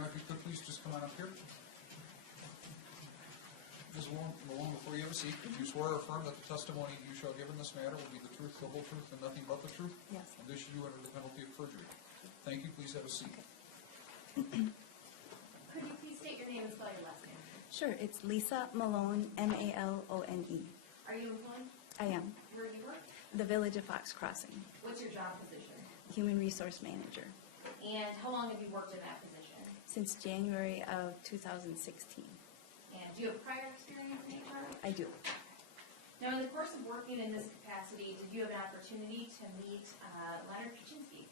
Ma'am, if you could please just come on up here. Ms. Malone, before you have a seat, do you swear or affirm that the testimony you shall give in this matter will be the truth, the whole truth, and nothing but the truth? Yes. And this you do under the penalty of perjury. Thank you. Please have a seat. Could you please state your name and spell your last name? Sure, it's Lisa Malone, M-A-L-O-N-E. Are you employed? I am. Where do you work? The Village of Fox Crossing, What's your job position? Human Resource Manager, And how long have you worked in that position? since January of 2016. And do you have prior experience in HR? I do. Now, in the course of working in this capacity, did you have an opportunity to meet Len Kachinsky?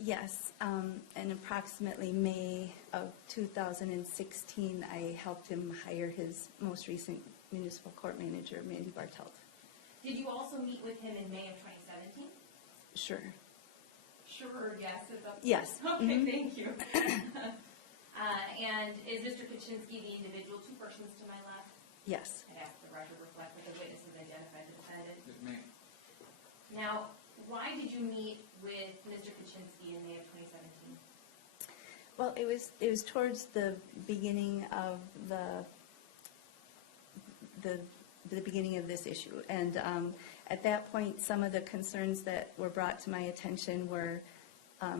Yes, in approximately May of 2016, I helped him hire his most recent municipal court manager, Mandy Bartelt. Did you also meet with him in May of 2017? Sure. Sure or yes? Is that... Yes. Okay, thank you. And is Mr. Kachinsky the individual, two persons to my left? Yes. I'd ask the record reflect that the witnesses identified the defendant. Yes, ma'am. Now, why did you meet with Mr. Kachinsky in May of 2017? Well, it was towards the beginning of the beginning of this issue, and at that point, some of the concerns that were brought to my attention were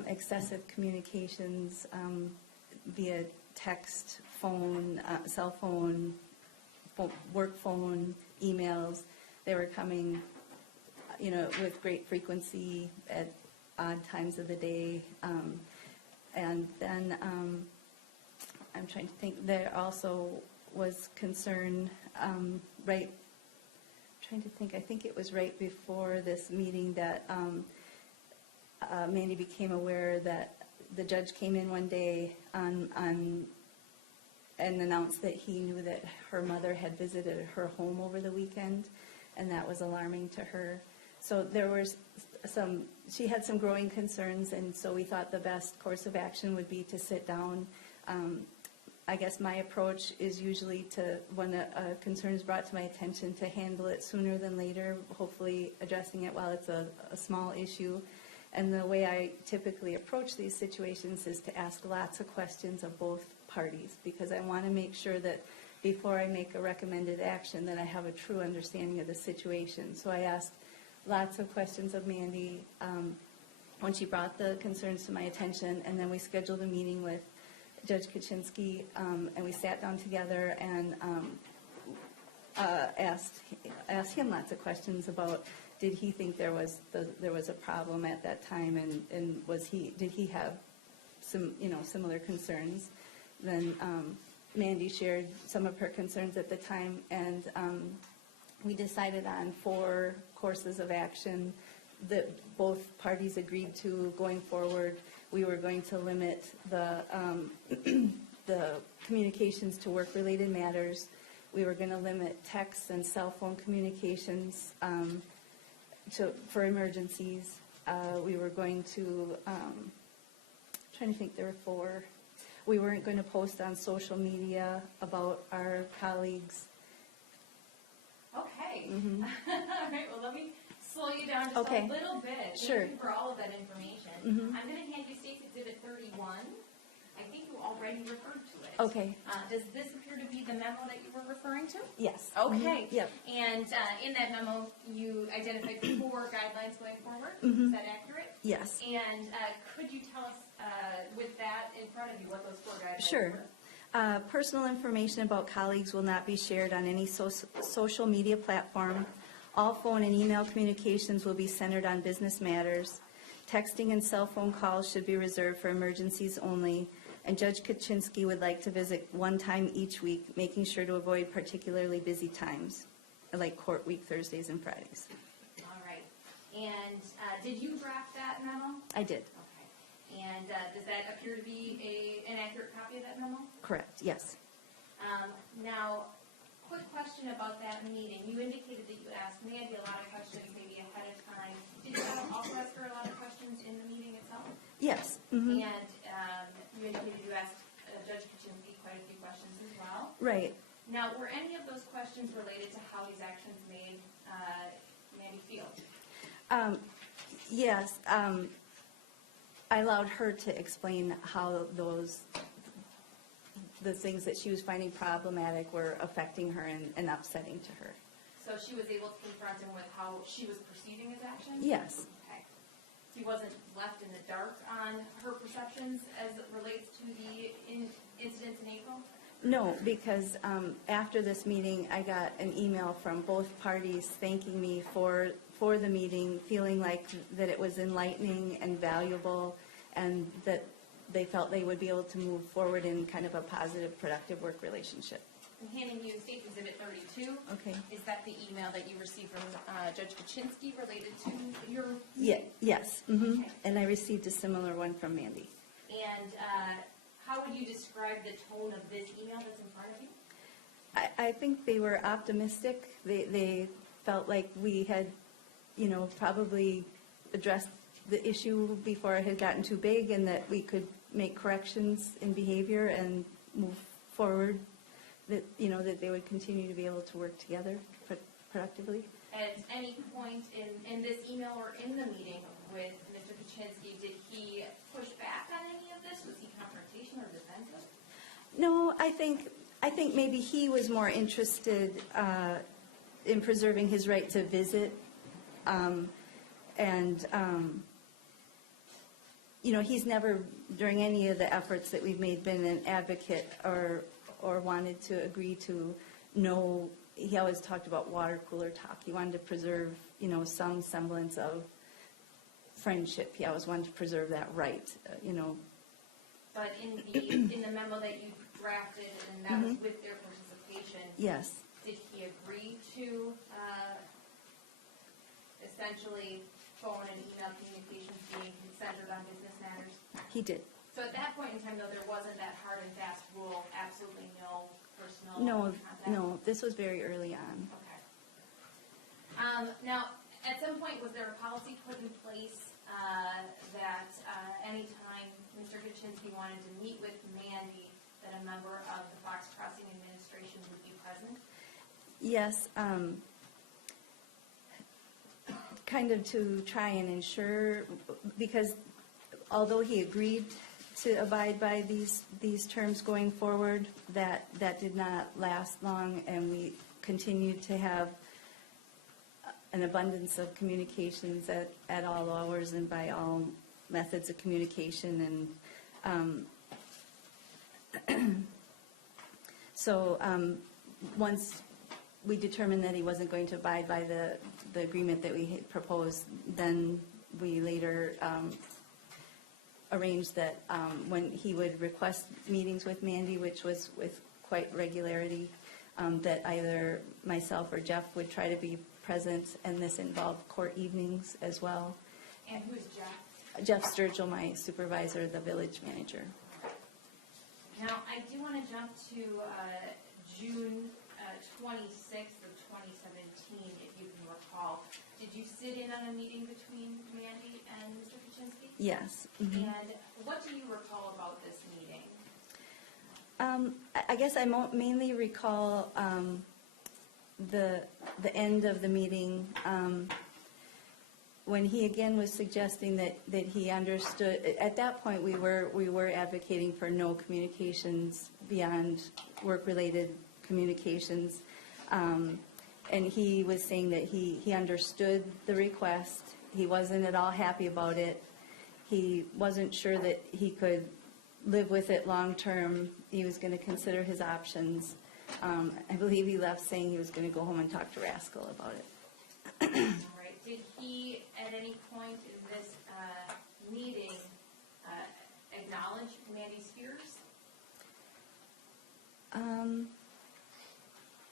excessive communications via text, phone, cell phone, work phone, emails. They were coming, with great frequency at odd times of the day, and then I'm trying to think. There also was concern I think it was right before this meeting that Mandy became aware that the judge came in one day and announced that he knew that her mother had visited her home over the weekend, and that was alarming to her. So there was she had some growing concerns, and so we thought the best course of action would be to sit down. I guess my approach is usually to, when a concern is brought to my attention, to handle it sooner than later, hopefully addressing it while it's a small issue. And the way I typically approach these situations is to ask lots of questions of both parties, because I want to make sure that before I make a recommended action that I have a true understanding of the situation. So I asked lots of questions of Mandy when she brought the concerns to my attention, and then we scheduled a meeting with Judge Kachinsky, and we sat down together and asked him lots of questions about, did he think there was a problem at that time, and did he have some similar concerns? Then Mandy shared some of her concerns at the time, and we decided on 4 courses of action that both parties agreed to going forward. We were going to limit the communications to work-related matters. We were going to limit text and cell phone communications for emergencies. We were going to, trying to think, there were 4. We weren't going to post on social media about our colleagues. Okay. Mm-hmm. All right, well, let me slow you down just Okay. a little bit. Sure. Thank you for all of that information. Mm-hmm. I'm going to hand you State's Exhibit 31. I think you already referred to it. Okay. Does this appear to be the memo that you were referring to? Yes. Okay. Mm-hmm. Yep. And in that memo, you identified 4 guidelines going forward. Mm-hmm. Is that accurate? Yes. And could you tell us, with that in front of you, what those 4 guidelines Sure. were? Personal information about colleagues will not be shared on any social media platform. All phone and email communications will be centered on business matters. Texting and cell phone calls should be reserved for emergencies only. And Judge Kachinsky would like to visit 1 time each week, making sure to avoid particularly busy times, like court week, Thursdays and Fridays. All right. And did you draft that memo? I did. Okay. And does that appear to be an accurate copy of that memo? Correct, yes. Now, quick question about that meeting. You indicated that you asked Mandy a lot of questions maybe ahead of time. Did you also ask her a lot of questions in the meeting itself? Yes. Mm-hmm. And you indicated you asked Judge Kachinsky quite a few questions as well. Right. Now, were any of those questions related to how these actions made Mandy feel? Yes. I allowed her to explain how the things that she was finding problematic were affecting her and upsetting to her. So she was able to confront him with how she was perceiving his actions? Yes. Okay. He wasn't left in the dark on her perceptions as it relates to the incidents in April? No, because after this meeting, I got an email from both parties thanking me for the meeting, feeling like that it was enlightening and valuable, and that they felt they would be able to move forward in kind of a positive, productive work relationship. I'm handing you State Exhibit 32. Okay. Is that the email that you received from Judge Kachinsky related to your? Yes. Mhm. Okay. And I received a similar one from Mandy. And how would you describe the tone of this email that's in front of you? I think they were optimistic. They felt like we had, probably addressed the issue before it had gotten too big, and that we could make corrections in behavior and move forward, that they would continue to be able to work together productively. At any point in this email or in the meeting with Mr. Kachinsky, did he push back on any of this? Was he confrontational or defensive? No, I think maybe he was more interested in preserving his right to visit, he's never, during any of the efforts that we've made, been an advocate or wanted to agree to no. He always talked about water cooler talk. He wanted to preserve, some semblance of friendship. He always wanted to preserve that right, But in the memo that you drafted, and that was with their participation, Yes. did he agree to essentially phone and email communications being centered on business matters? He did. So at that point in time, though, there wasn't that hard and fast rule, absolutely no personal contact? No, this was very early on. Okay. Now, at some point, was there a policy put in place that anytime Mr. Kachinsky wanted to meet with Mandy, that a member of the Fox Crossing administration would be present? Yes, kind of to try and ensure, because although he agreed to abide by these terms going forward, that did not last long, and we continued to have an abundance of communications at all hours and by all methods of communication. And so once we determined that he wasn't going to abide by the agreement that we had proposed, then we later arranged that when he would request meetings with Mandy, which was with quite regularity, that either myself or Jeff would try to be present, and this involved court evenings as well. And who's Jeff? Jeff Sturgill, my supervisor, the village manager. Now, I do want to jump to June 26th of 2017, if you can recall. Did you sit in on a meeting between Mandy and Mr. Kachinsky? Yes. Mhm. And what do you recall about this meeting? I guess I mainly recall the end of the meeting, when he again was suggesting that he understood. At that point, we were advocating for no communications beyond work-related communications, and he was saying that he understood the request. He wasn't at all happy about it. He wasn't sure that he could live with it long-term. He was going to consider his options. I believe he left saying he was going to go home and talk to Rascal about it. All right. Did he, at any point in this meeting, acknowledge Mandy's fears?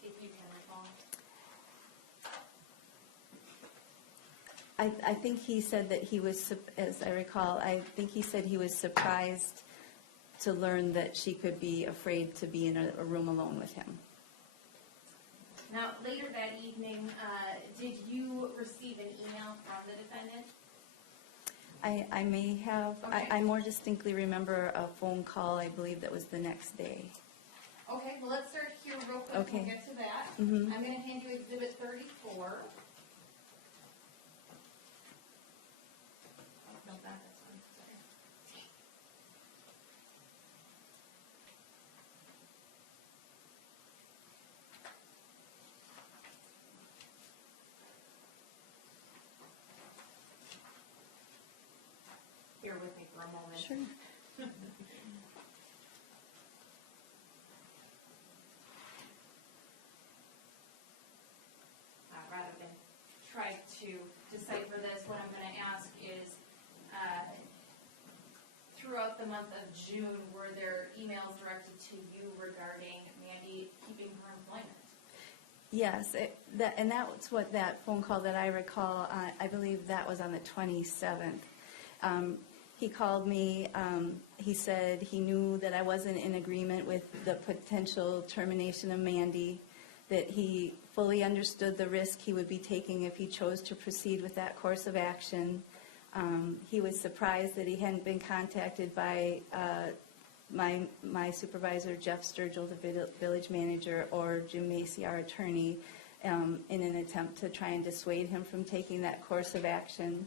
If you can recall. I think he said that he was, as I recall, I think he said he was surprised to learn that she could be afraid to be in a room alone with him. Now, later that evening, did you receive an email from the defendant? I may have. Okay. I more distinctly remember a phone call, I believe that was the next day. Okay, well, let's start here real quick. Okay. We'll get to that. Mhm. I'm going to hand you Exhibit 34. No, that's fine. Sorry. moment. Sure. Rather than try to decipher this, what I'm going to ask is, throughout the month of June, were there emails directed to you regarding Mandy keeping her employment? Yes, and that's what that phone call that I recall, I believe that was on the 27th. He called me, he said he knew that I wasn't in agreement with the potential termination of Mandy, that he fully understood the risk he would be taking if he chose to proceed with that course of action. He was surprised that he hadn't been contacted by my supervisor, Jeff Sturgill, the village manager, or Jim Macy, our attorney, in an attempt to try and dissuade him from taking that course of action.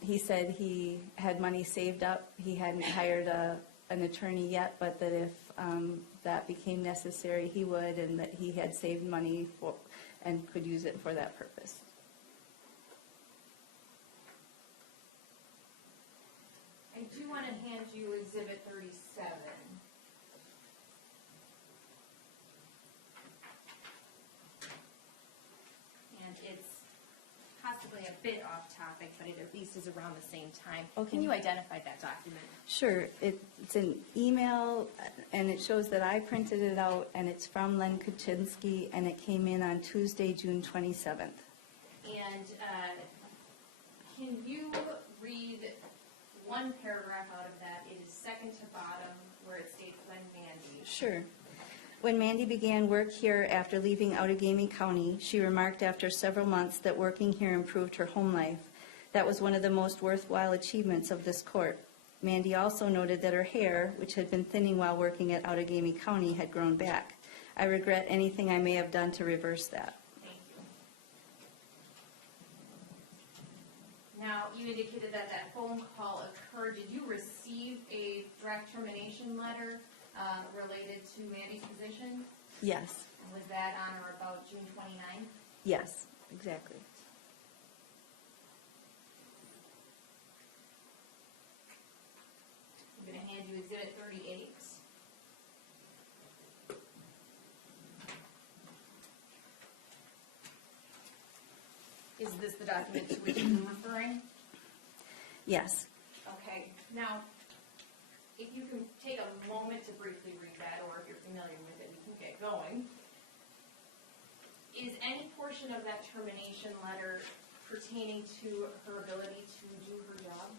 He said he had money saved up. He hadn't hired an attorney yet, but that if that became necessary, he would, and that he had saved money for and could use it for that purpose. I do want to hand you Exhibit 37. And it's possibly a bit off topic, but it at least is around the same time. Okay. Can you identify that document? Sure. It's an email, and it shows that I printed it out, and it's from Len Kachinsky, and it came in on Tuesday, June 27th. And can you read one paragraph out of that? It is second to bottom, where it states when Mandy. Sure. When Mandy began work here after leaving Outagamie County, she remarked after several months that working here improved her home life. That was one of the most worthwhile achievements of this court. Mandy also noted that her hair, which had been thinning while working at Outagamie County, had grown back. I regret anything I may have done to reverse that. Thank you. Now, you indicated that that phone call occurred. Did you receive a direct termination letter related to Mandy's position? Yes. And was that on or about June 29th? Yes, exactly. I'm going to hand you Exhibit 38. Is this the document to which you're referring? Yes. Okay. Now, if you can take a moment to briefly read that, or if you're familiar with it, we can get going. Is any portion of that termination letter pertaining to her ability to do her job?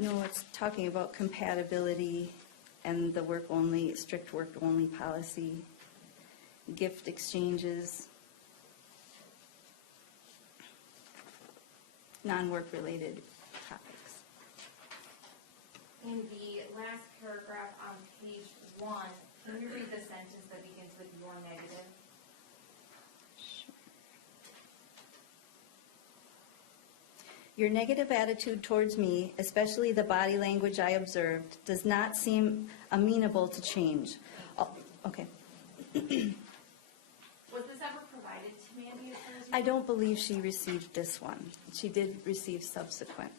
No, it's talking about compatibility and the strict work only policy, gift exchanges, non-work related topics. In the last paragraph on page 1, can you read the sentence that begins with "your negative"? Your negative attitude towards me, especially the body language I observed, does not seem amenable to change. Oh, okay. Was this ever provided to Mandy as far as you I know? don't believe she received this one. She did receive subsequent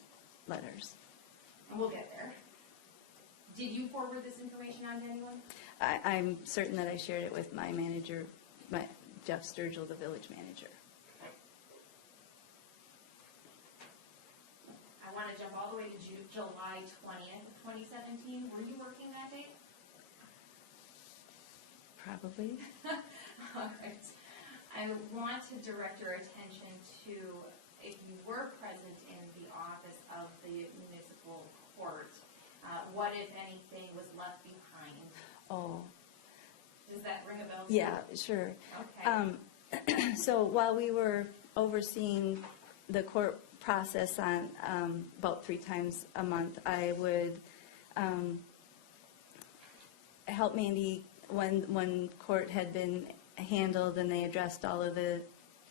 letters. And we'll get there. Did you forward this information on to anyone? I'm certain that I shared it with my manager, Jeff Sturgill, the village manager. I want to jump all the way to July 20th of 2017. Were you working that day? Probably. All right. I want to direct your attention to, if you were present in the office of the municipal court, what, if anything, was left behind? Oh, Does that ring a bell to you? yeah, sure. Okay. So while we were overseeing the court process on about 3 times a month, I would help Mandy when court had been handled and they addressed all of the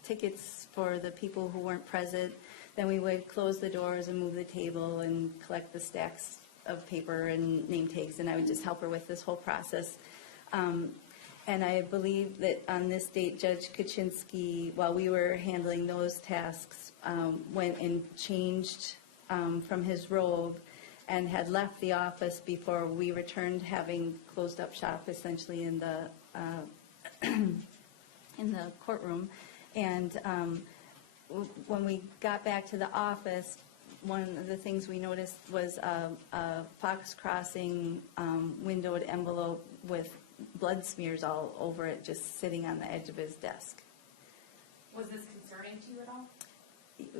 tickets for the people who weren't present. Then we would close the doors and move the table and collect the stacks of paper and name tags, and I would just help her with this whole process. And I believe that on this date, Judge Kachinsky, while we were handling those tasks, went and changed from his robe and had left the office before we returned, having closed up shop essentially in the courtroom. And when we got back to the office, one of the things we noticed was a Fox Crossing windowed envelope with blood smears all over it, just sitting on the edge of his desk. Was this concerning to you at all?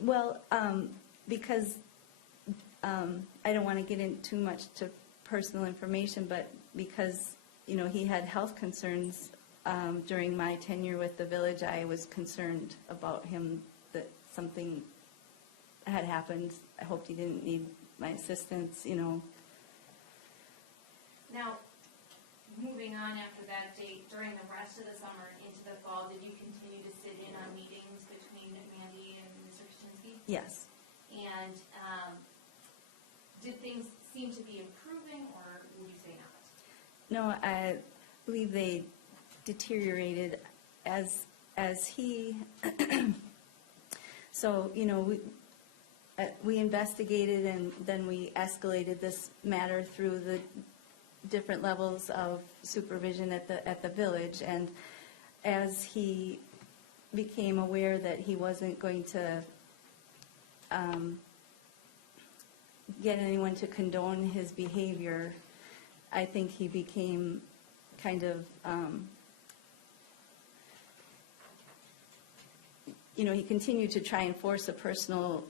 Well, because I don't want to get into too much to personal information, but because, you know, he had health concerns during my tenure with the village, I was concerned about him, that something had happened. I hoped he didn't need my assistance, you know. Now, moving on after that date, during the rest of the summer and into the fall, did you continue to sit in on meetings between Mandy and Mr. Kachinsky? Yes. And did things seem to be improving, or would you say not? No, I believe they deteriorated as he, so, you know, we investigated and then we escalated this matter through the different levels of supervision at the village. And as he became aware that he wasn't going to get anyone to condone his behavior, I think he became kind of, you know, he continued to try and force a personal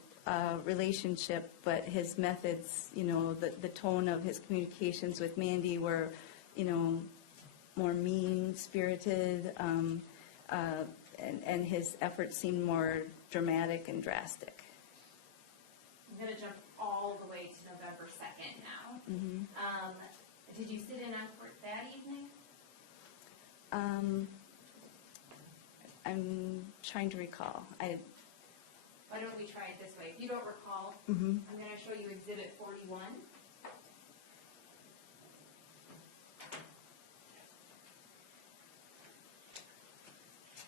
relationship, but his methods, you know, the tone of his communications with Mandy were, you know, more mean-spirited, and his efforts seemed more dramatic and drastic. I'm going to jump all the way to November 2nd now. Mm-hmm. Did you sit in on court that evening? I'm trying to recall. Why don't we try it this way? If you don't recall, Mm-hmm. I'm going to show you Exhibit 41.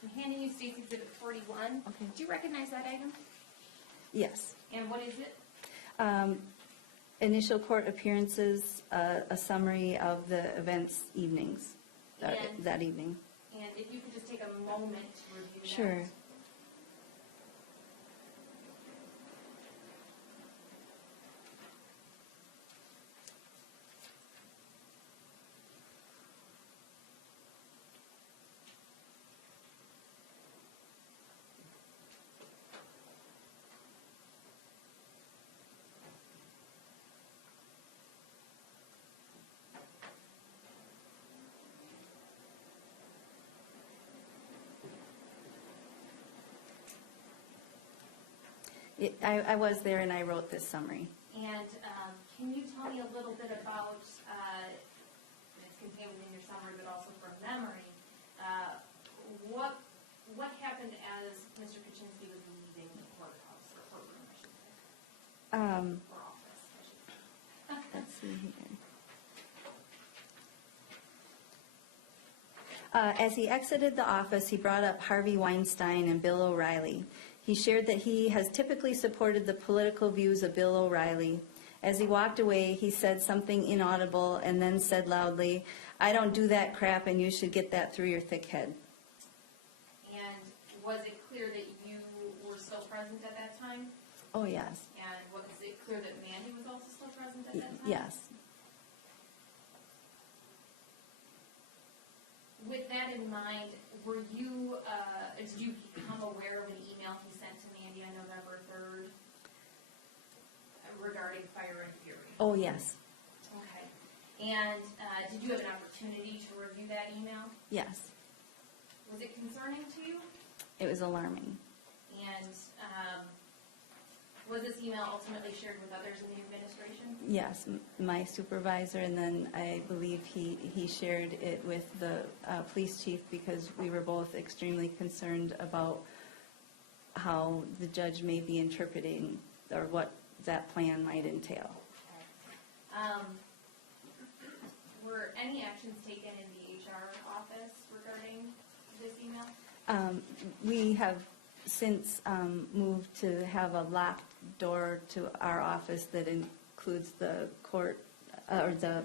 I'm handing you State's Exhibit 41. Okay. Do you recognize that item? Yes. And what is it? Initial court appearances, a summary of the events evenings, And- that evening. And if you could just take a moment to review that. Sure. I was there and I wrote this summary. And can you tell me a little bit about, it's contained within your summary, but also from memory, what happened as Mr. Kachinsky was leaving the courthouse, or courtroom, I should say, or office, I should say. Let's see here. As he exited the office, he brought up Harvey Weinstein and Bill O'Reilly. He shared that he has typically supported the political views of Bill O'Reilly. As he walked away, he said something inaudible and then said loudly, "I don't do that crap and you should get that through your thick head." And was it clear that you were still present at that time? Oh, yes. And was it clear that Mandy was also still present at that time? Yes. With that in mind, were you, did you become aware of an email he sent to Mandy on November 3rd regarding fire and fury? Oh, yes. Okay. And did you have an opportunity to review that email? Yes. Was it concerning to you? It was alarming. And was this email ultimately shared with others in the administration? Yes, my supervisor, and then I believe he shared it with the police chief, because we were both extremely concerned about how the judge may be interpreting, or what that plan might entail. Were any actions taken in the HR our office regarding this email? We have since moved to have a locked door to our office that includes the court, or the,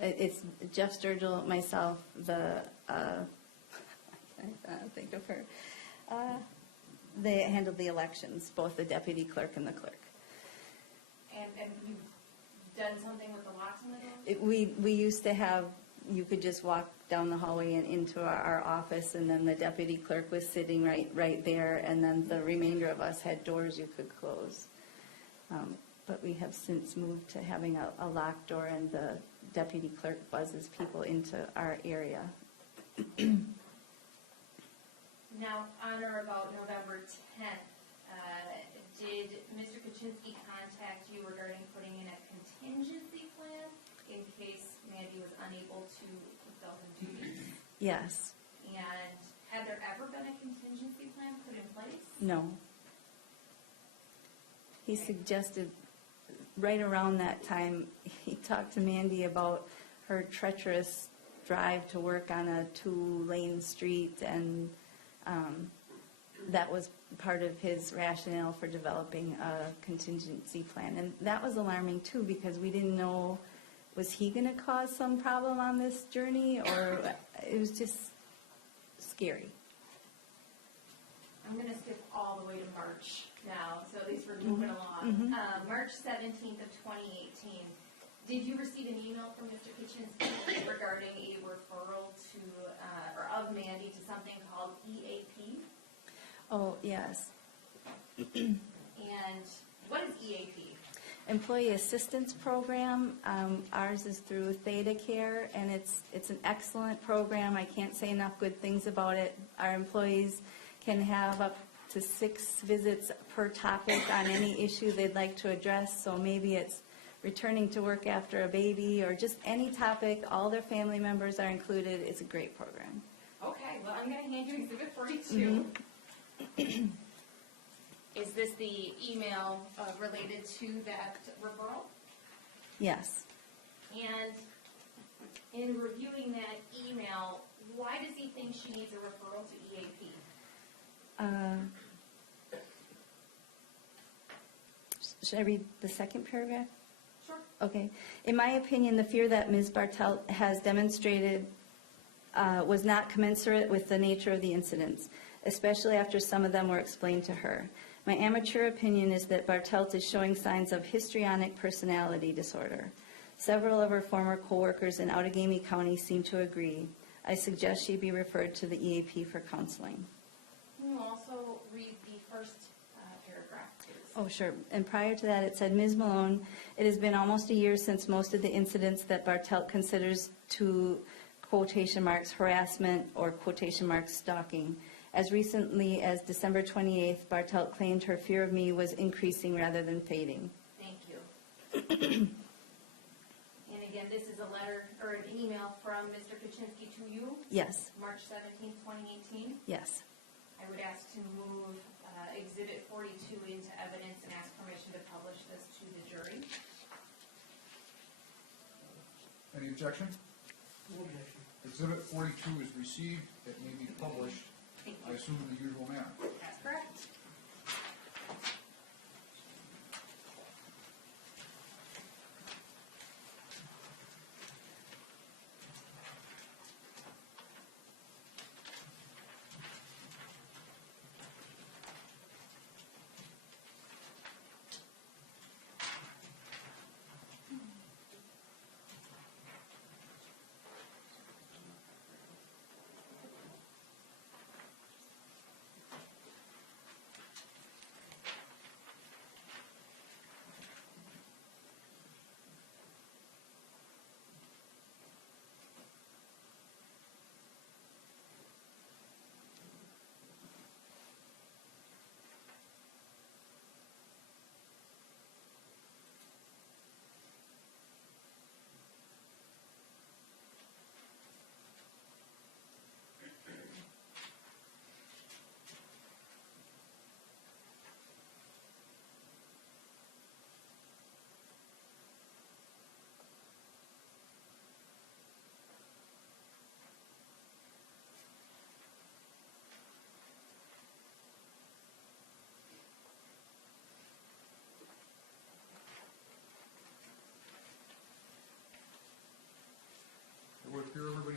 it's Jeff Sturgill, myself, I can't think of her. They handled the elections, both the deputy clerk and the clerk. And you've done something with the locks on the doors? We used to have, you could just walk down the hallway and into our office, and then the deputy clerk was sitting right there, and then the remainder of us had doors you could close. But we have since moved to having a locked door, and the deputy clerk buzzes people into our area. Now, on or about November 10th, did Mr. Kachinsky contact you regarding putting in a contingency plan in case Mandy was unable to fulfill her duties? Yes. And had there ever been a contingency plan put in place? No. He suggested, right around that time, he talked to Mandy about her treacherous drive to work on a 2-lane street, and that was part of his rationale for developing a contingency plan. And that was alarming too, because we didn't know, was he going to cause some problem on this journey, or it was just scary. I'm going to skip all the way to March now, so at least we're moving along. March 17th of 2018, did you receive an email from Mr. Kachinsky regarding a referral to, or of Mandy to something called EAP? Oh, yes. And what is EAP? Employee Assistance Program. Ours is through Theta Care, and it's an excellent program. I can't say enough good things about it. Our employees can have up to 6 visits per topic on any issue they'd like to address. So maybe it's returning to work after a baby, or just any topic. All their family members are included. It's a great program. Okay, well, I'm going to hand you Exhibit 42. Is this the email related to that referral? Yes. And in reviewing that email, why does he think she needs a referral to EAP? Should I read the second paragraph? Sure. Okay. In my opinion, the fear that Ms. Bartelt has demonstrated was not commensurate with the nature of the incidents, especially after some of them were explained to her. My amateur opinion is that Bartelt is showing signs of histrionic personality disorder. Several of her former co-workers in Outagamie County seem to agree. I suggest she be referred to the EAP for counseling. Can you also read the first paragraph, please? Oh, sure. And prior to that, it said, Ms. Malone, it has been almost a year since most of the incidents that Bartelt considers to quotation marks harassment or quotation marks stalking. As recently as December 28th, Bartelt claimed her fear of me was increasing rather than fading. Thank you. And again, this is a letter or an email from Mr. Kachinsky to you, Yes. March 17th, 2018. Yes. I would ask to move Exhibit 42 into evidence and ask permission to publish this to the jury. Any objection? Exhibit 42 is received. It may be published, Thank I you. assume, in the usual manner. That's correct.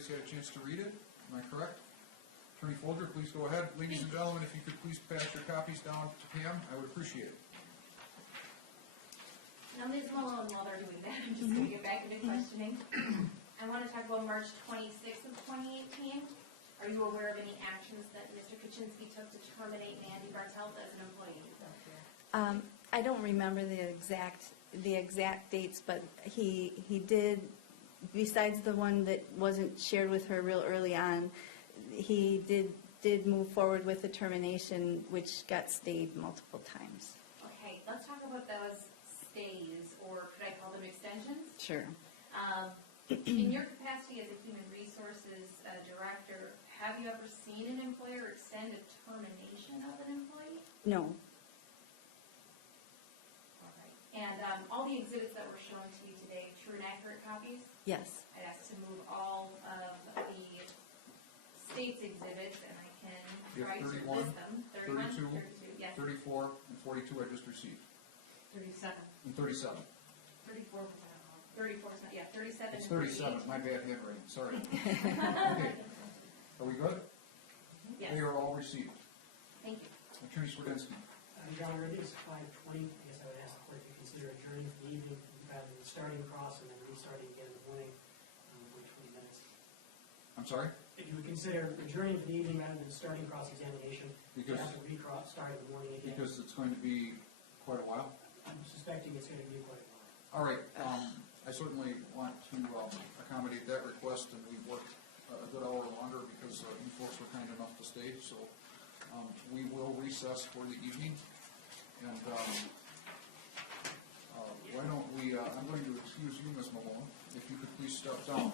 everybody's had a chance to read it. Am I correct? Attorney Folger, please go ahead. Ladies and gentlemen, if you could please pass your copies down to Pam, I would appreciate it. Now, Ms. Malone, while they're doing that, I'm just going to get back into questioning. I want to talk about March 26th of 2018. Are you aware of any actions that Mr. Kachinsky took to terminate Mandy Bartelt as an employee? I don't remember the exact dates, but he did, besides the one that wasn't shared with her real early on, he did move forward with the termination, which got stayed multiple times. Okay, let's talk about those stays, or could I call them extensions? Sure. In your capacity as a human resources director, have you ever seen an employer extend a termination of an employee? No. All right. And all the exhibits that were shown to you today, true and accurate copies? Yes. I'd ask to move all of the state's exhibits, and I can You try have to 31, list them. 32, 32, yes. 34, and 42 I just received. 37. And 37. 34 was 34 is not, yeah, 37. It's and 37, my bad handwriting, sorry. Okay. Are we good? 38. Yes, They are all received. thank you. Attorney Swedensky. Your Honor, it is 5:20. I guess I would ask the court to consider adjourning for the evening, rather than starting across and then restarting again in the morning for 20 minutes. I'm sorry? If you would consider adjourning for the evening rather than starting cross-examination, you Because- have to start in the morning again. Because it's going to be quite a while. I'm suspecting it's going to be quite a while. All right, I certainly want to accommodate that request, and we've worked a good hour longer because you folks were kind enough to stay, so we will recess for the evening. And why don't we, I'm going to excuse you, Ms. Malone, if you could please step down.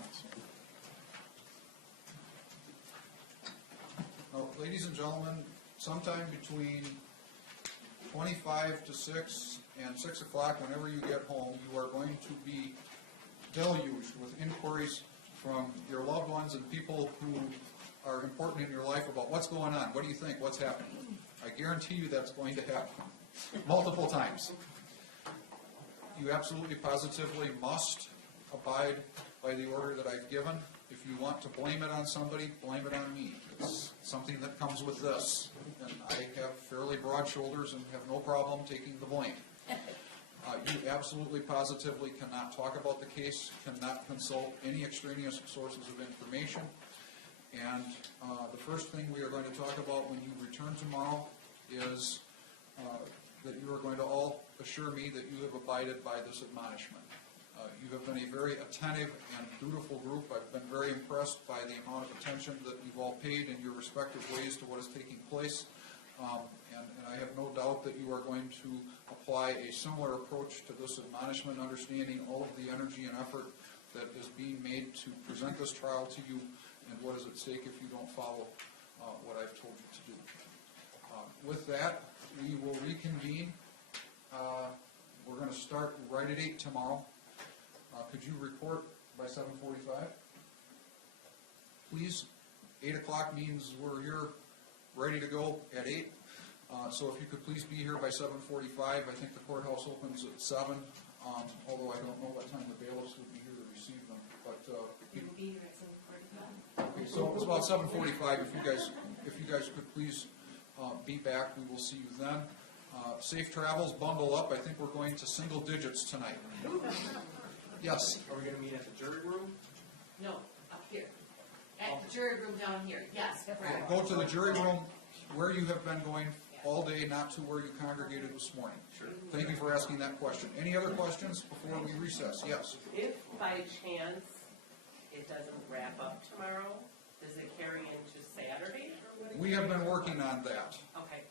Now, ladies and gentlemen, sometime between 25 to 6 and 6 o'clock, whenever you get home, you are going to be deluged with inquiries from your loved ones and people who are important in your life about what's going on, what do you think, what's happening. I guarantee you that's going to happen multiple times. You absolutely positively must abide by the order that I've given. If you want to blame it on somebody, blame it on me. It's something that comes with this. And I have fairly broad shoulders and have no problem taking the blame. You absolutely positively cannot talk about the case, cannot consult any extraneous sources of information. And the first thing we are going to talk about when you return tomorrow is that you are going to all assure me that you have abided by this admonishment. You have been a very attentive and dutiful group. I've been very impressed by the amount of attention that you've all paid in your respective ways to what is taking place. And I have no doubt that you are going to apply a similar approach to this admonishment, understanding all of the energy and effort that is being made to present this trial to you and what is at stake if you don't follow what I've told you to do. With that, we will reconvene. We're going to start right at 8 tomorrow. Could you report by 7:45? Please. 8 o'clock means we're here ready to go at 8. So if you could please be here by 7:45. I think the courthouse opens at 7, although I don't know what time the bailiffs would be here to receive them. But We will be here at 7:45. okay, so it's about 7:45. If you guys could please be back, we will see you then. Safe travels, bundle up. I think we're going to single digits tonight. Yes. Are we going to meet at the jury room? No, up here. At the jury room down here, yes, correct. Go to the jury room where you have been going all day, not to where you congregated this morning. Sure. Thank you for asking that question. Any other questions before we recess? Yes. If by chance it doesn't wrap up tomorrow, does it carry into Saturday? Or what? We have been working on that. Okay.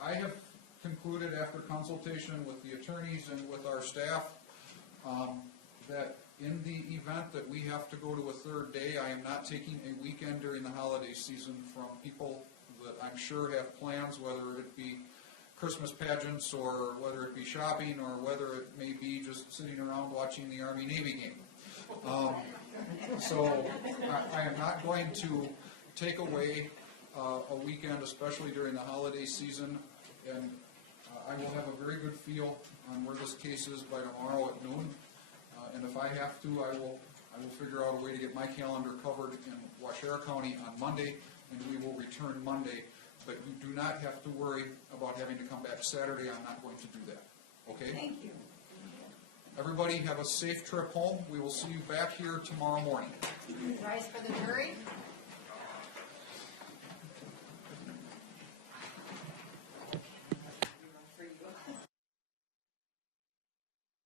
I have concluded after consultation with the attorneys and with our staff that in the event that we have to go to a third day, I am not taking a weekend during the holiday season from people that I'm sure have plans, whether it be Christmas pageants or whether it be shopping or whether it may be just sitting around watching the Army-Navy game. So I am not going to take away a weekend, especially during the holiday season, and I will have a very good feel on where this case is by tomorrow at noon. And if I have to, I will figure out a way to get my calendar covered in Waushara County on Monday, and we will return Monday. But you do not have to worry about having to come back Saturday. I'm not going to do that. Okay? Thank you. Everybody have a safe trip home. We will see you back here tomorrow morning. Rise for the jury.